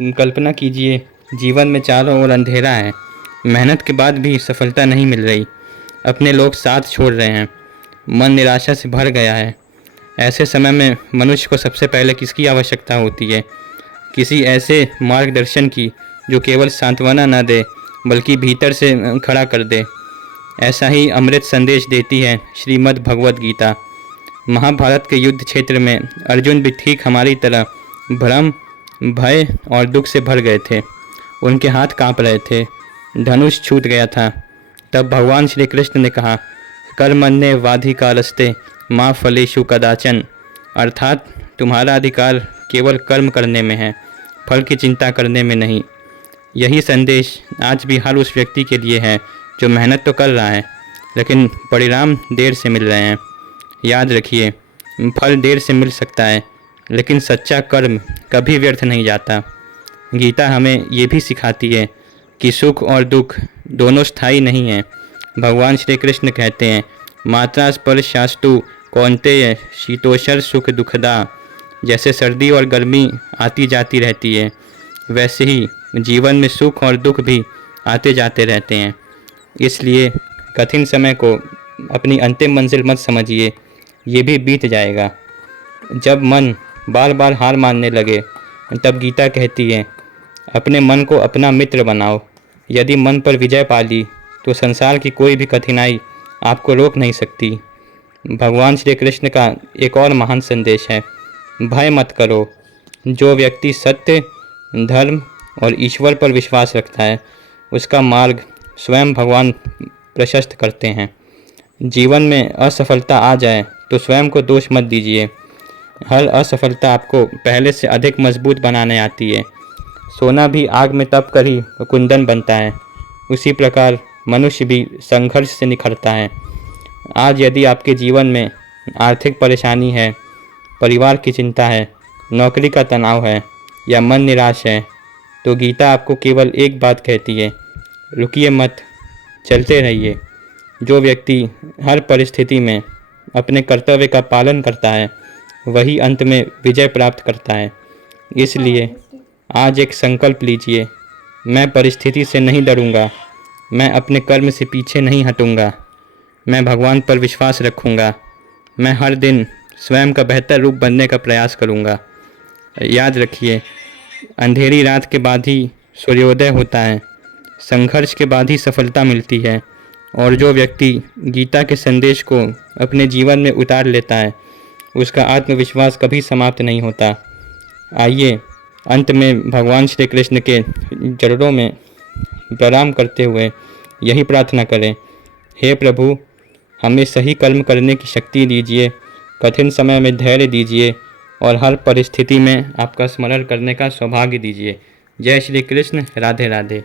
कल्पना कीजिए, जीवन में चारों ओर अंधेरा है, मेहनत के बाद भी सफलता नहीं मिल रही, अपने लोग साथ छोड़ रहे हैं, मन निराशा से भर गया है। ऐसे समय में मनुष्य को सबसे पहले किसकी आवश्यकता होती है? किसी ऐसे मार्गदर्शन की जो केवल सांत्वना न दे बल्कि भीतर से खड़ा कर दे। ऐसा ही अमृत संदेश देती है श्रीमद् भगवद गीता। महाभारत के युद्ध क्षेत्र में अर्जुन भी ठीक हमारी तरह भ्रम, भय और दुख से भर गए थे। उनके हाथ कांप रहे थे, धनुष छूट गया था। तब भगवान श्री कृष्ण ने कहा, कर्मण्ये वाधिकारस्ते माँ फलेषु कदाचन, अर्थात तुम्हारा अधिकार केवल कर्म करने में है, फल की चिंता करने में नहीं। यही संदेश आज भी हर उस व्यक्ति के लिए है जो मेहनत तो कर रहा है लेकिन परिणाम देर से मिल रहे हैं। याद रखिए, फल देर से मिल सकता है लेकिन सच्चा कर्म कभी व्यर्थ नहीं जाता। गीता हमें ये भी सिखाती है कि सुख और दुख दोनों स्थायी नहीं हैं। भगवान श्री कृष्ण कहते हैं, मात्रा स्पर्शास्तु कौन्तेय शीतोषर सुख दुखदा। जैसे सर्दी और गर्मी आती जाती रहती है, वैसे ही जीवन में सुख और दुख भी आते जाते रहते हैं। इसलिए कठिन समय को अपनी अंतिम मंजिल मत समझिए, ये भी बीत जाएगा। जब मन बार बार हार मानने लगे तब गीता कहती है, अपने मन को अपना मित्र बनाओ। यदि मन पर विजय पा ली तो संसार की कोई भी कठिनाई आपको रोक नहीं सकती। भगवान श्री कृष्ण का एक और महान संदेश है, भय मत करो। जो व्यक्ति सत्य, धर्म और ईश्वर पर विश्वास रखता है, उसका मार्ग स्वयं भगवान प्रशस्त करते हैं। जीवन में असफलता आ जाए तो स्वयं को दोष मत दीजिए। हर असफलता आपको पहले से अधिक मजबूत बनाने आती है। सोना भी आग में तप कर ही कुंदन बनता है, उसी प्रकार मनुष्य भी संघर्ष से निखरता है। आज यदि आपके जीवन में आर्थिक परेशानी है, परिवार की चिंता है, नौकरी का तनाव है या मन निराश है, तो गीता आपको केवल एक बात कहती है, रुकिए मत, चलते रहिए। जो व्यक्ति हर परिस्थिति में अपने कर्तव्य का पालन करता है, वही अंत में विजय प्राप्त करता है। इसलिए आज एक संकल्प लीजिए, मैं परिस्थिति से नहीं डरूंगा, मैं अपने कर्म से पीछे नहीं हटूंगा, मैं भगवान पर विश्वास रखूंगा, मैं हर दिन स्वयं का बेहतर रूप बनने का प्रयास करूंगा। याद रखिए, अंधेरी रात के बाद ही सूर्योदय होता है, संघर्ष के बाद ही सफलता मिलती है। और जो व्यक्ति गीता के संदेश को अपने जीवन में उतार लेता है, उसका आत्मविश्वास कभी समाप्त नहीं होता। आइए अंत में भगवान श्री कृष्ण के चरणों में प्रणाम करते हुए यही प्रार्थना करें, हे प्रभु, हमें सही कर्म करने की शक्ति दीजिए, कठिन समय में धैर्य दीजिए और हर परिस्थिति में आपका स्मरण करने का सौभाग्य दीजिए। जय श्री कृष्ण। राधे राधे।